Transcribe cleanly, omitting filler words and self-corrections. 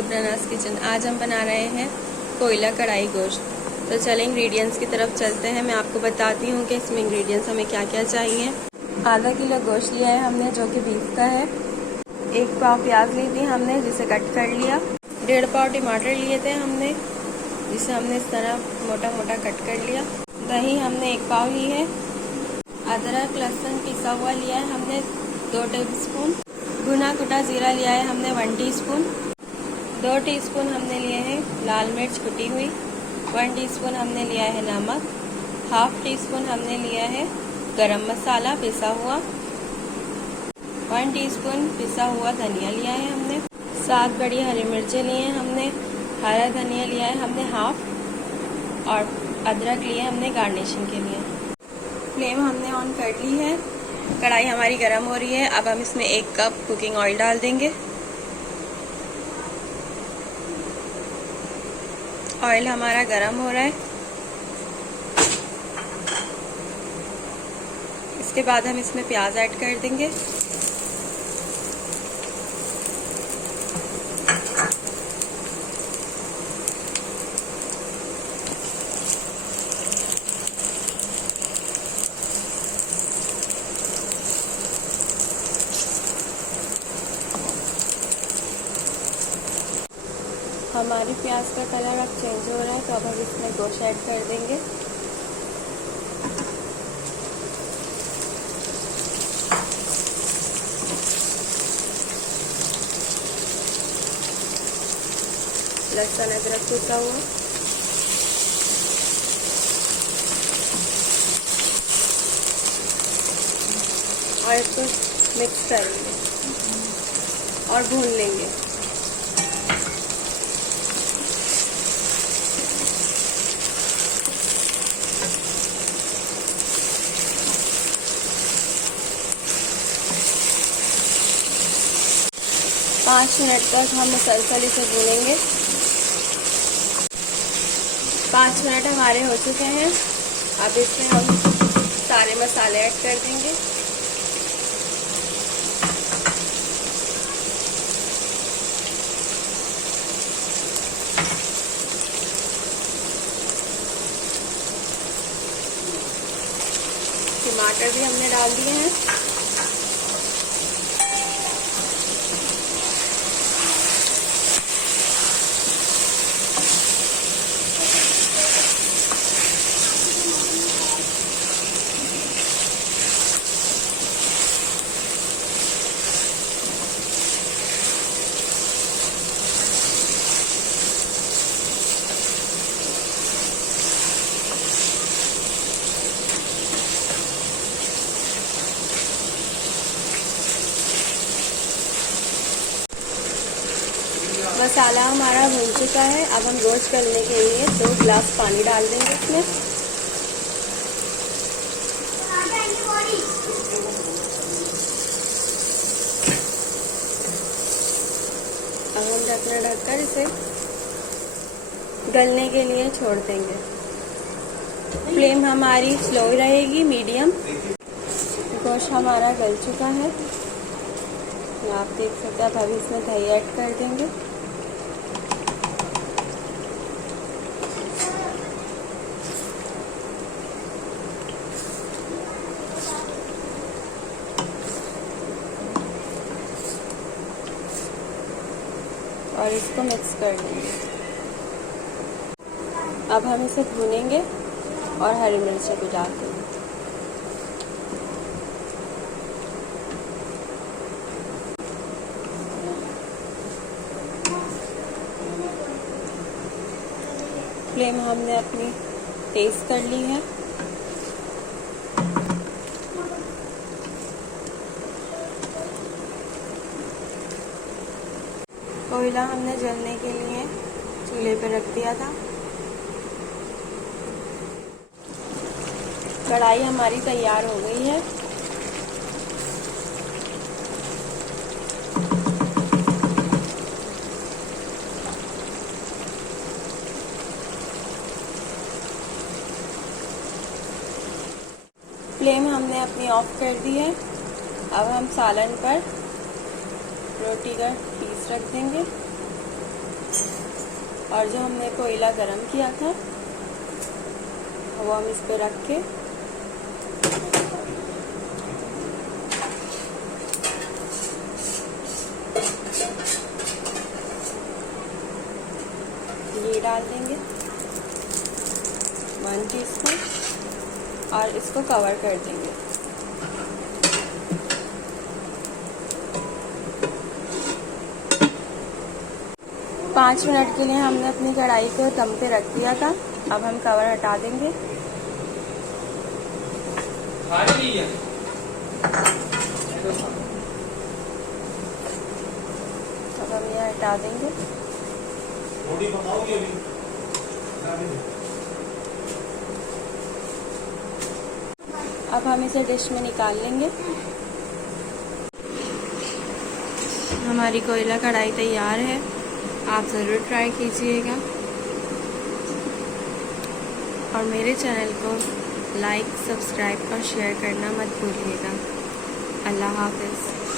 लुबनानाज़ kitchen. आज हम बना रहे हैं कोयला कढ़ाई गोश्त। तो चलें इंग्रेडिएंट्स की तरफ चलते हैं। मैं आपको बताती हूँ कि इसमें इंग्रेडिएंट्स हमें क्या क्या चाहिए। आधा किलो गोश्त लिया है हमने जो कि बीफ का है। 1 पाव प्याज ली थी हमने जिसे कट कर लिया। 1.5 पाव टमाटर लिए थे हमने जिसे हमने इस तरह मोटा मोटा कट कर लिया। दही हमने 1 पाव ली है। अदरक लहसुन पिसा हुआ लिया है हमने 2 टेबलस्पून। भुना कुटा जीरा लिया है हमने 1 टीस्पून। 2 टीस्पून हमने लिए हैं लाल मिर्च कुटी हुई। 1 टीस्पून हमने लिया है नमक। हाफ टीस्पून हमने लिया है गरम मसाला पिसा हुआ। 1 टीस्पून पिसा हुआ धनिया लिया है हमने। 7 बड़ी हरी मिर्चें लिए हैं हमने। हरा धनिया लिया है हमने हाफ, और अदरक लिए हमने गार्निशिंग के लिए। फ्लेम हमने ऑन कर ली है। कढ़ाई हमारी गर्म हो रही है। अब हम इसमें 1 कप कुकिंग ऑयल डाल देंगे। ऑयल हमारा गर्म हो रहा है। इसके बाद हम इसमें प्याज ऐड कर देंगे। हमारी प्याज का कलर अब चेंज हो रहा है, तो अब हम इसमें गोश्त ऐड कर देंगे। लहसुन अदरक कुटा हुआ, और इसको मिक्स करेंगे और भून लेंगे। पाँच मिनट तक हम मुसलसल इसे भूनेंगे। 5 मिनट हमारे हो चुके हैं। अब इसमें हम सारे मसाले ऐड कर देंगे। टमाटर भी हमने डाल दिए हैं। मसाला हमारा भून चुका है। अब हम गोश्त करने के लिए 2 गिलास पानी डाल देंगे इसमें। अब हम ढकना ढककर इसे गलने के लिए छोड़ देंगे। फ्लेम हमारी स्लो रहेगी, मीडियम। गोश्त हमारा गल चुका है, आप देख सकते हैं। अब अभी इसमें दही ऐड कर देंगे। और इसको मिक्स कर देंगे। अब हम इसे भूनेंगे और हरी मिर्चें भी डाल देंगे। फ्लेम हमने अपनी तेज कर ली है। कोयला हमने जलने के लिए चूल्हे पर रख दिया था। कढ़ाई हमारी तैयार हो गई है। फ्लेम हमने अपनी ऑफ कर दी है। अब हम सालन पर रोटी का पीस रख देंगे। और जो हमने कोयला गरम किया था वो हम इस पे रख के ये डाल देंगे 1 टीस्पून और इसको कवर कर देंगे। पाँच मिनट के लिए हमने अपनी कढ़ाई को दम पे रख दिया था। अब हम कवर हटा देंगे। अब हम ये हटा देंगे। अब हम इसे डिश में निकाल लेंगे। हमारी कोयला कढ़ाई तैयार है, आप ज़रूर ट्राई कीजिएगा और मेरे चैनल को लाइक, सब्सक्राइब और शेयर करना मत भूलिएगा। अल्लाह हाफ़िज़।